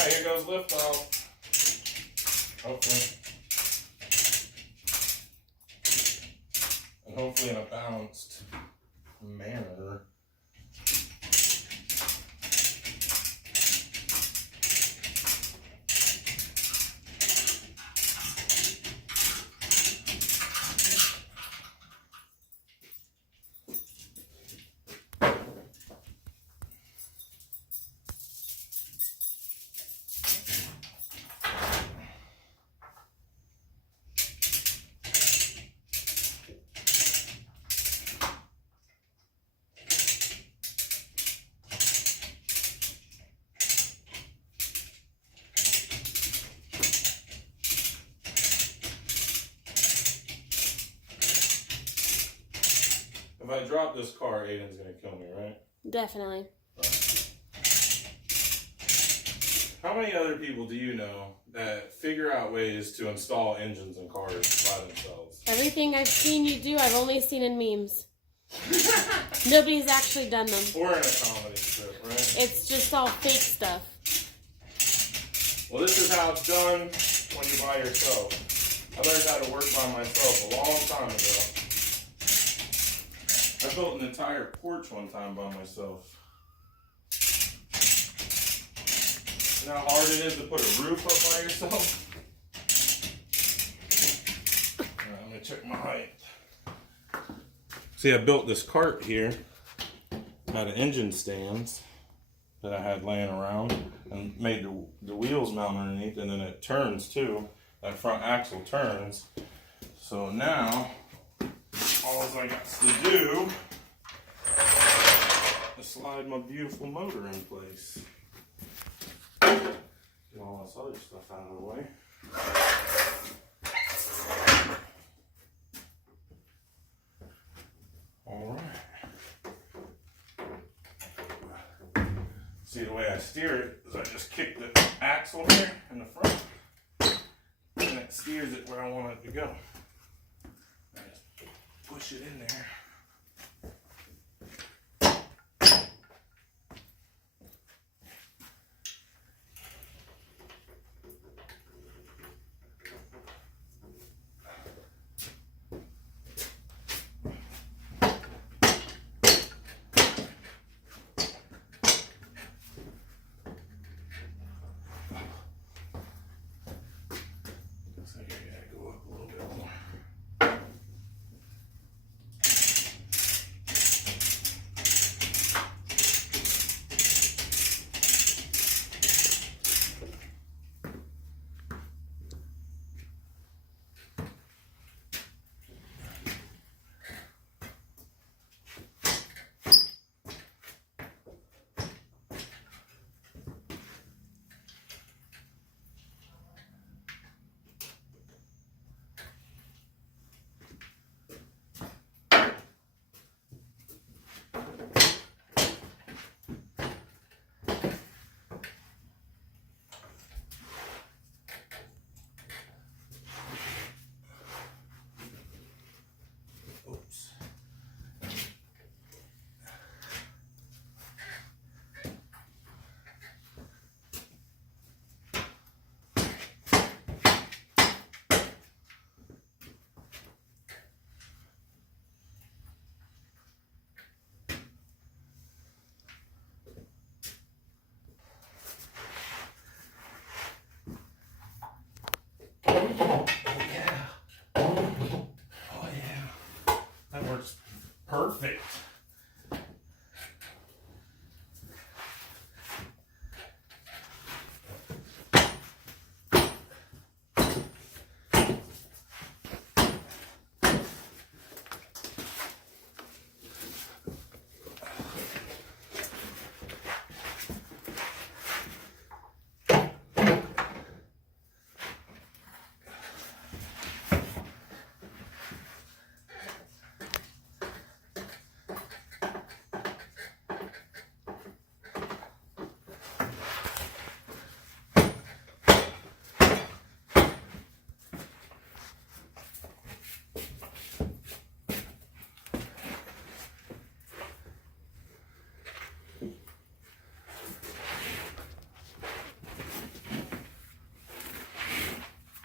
Alright, here goes liftoff. Hopefully. And hopefully in a balanced manner. If I drop this car, Aiden's gonna kill me, right? Definitely. Right. How many other people do you know that figure out ways to install engines in cars by themselves? Everything I've seen you do, I've only seen in memes. Nobody's actually done them. Or in a comedy strip, right? It's just all fake stuff. Well, this is how it's done when you're by yourself. I learned how to work by myself a long time ago. I built an entire porch one time by myself. You know how hard it is to put a roof up by yourself? Alright, I'm gonna check my height. See, I built this cart here out of engine stands that I had laying around and made the wheels mount underneath, and then it turns too. That front axle turns. So now, all I got to do is slide my beautiful motor in place. Get all this other stuff out of the way. Alright. See, the way I steer it is I just kick the axle here in the front, and it steers it where I want it to go. I just push it in there. So here, you gotta go up a little bit more.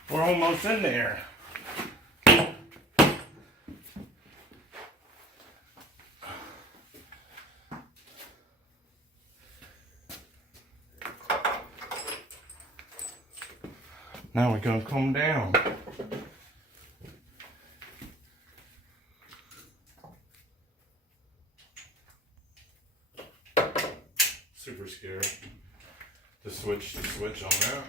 We're almost in there. Now we're gonna come down. Super scared to switch the switch on that.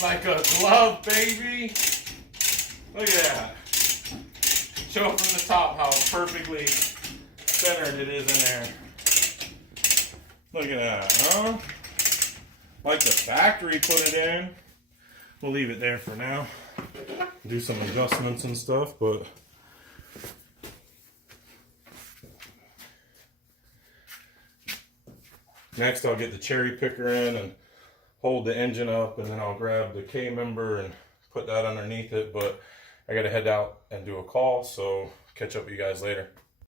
Like a glove, baby. Look at that. Show from the top how perfectly centered it is in there. Look at that, huh? Like the factory put it in. We'll leave it there for now. Do some adjustments and stuff, but next I'll get the cherry picker in and hold the engine up, and then I'll grab the K member and put that underneath it. But I gotta head out and do a call, so catch up with you guys later.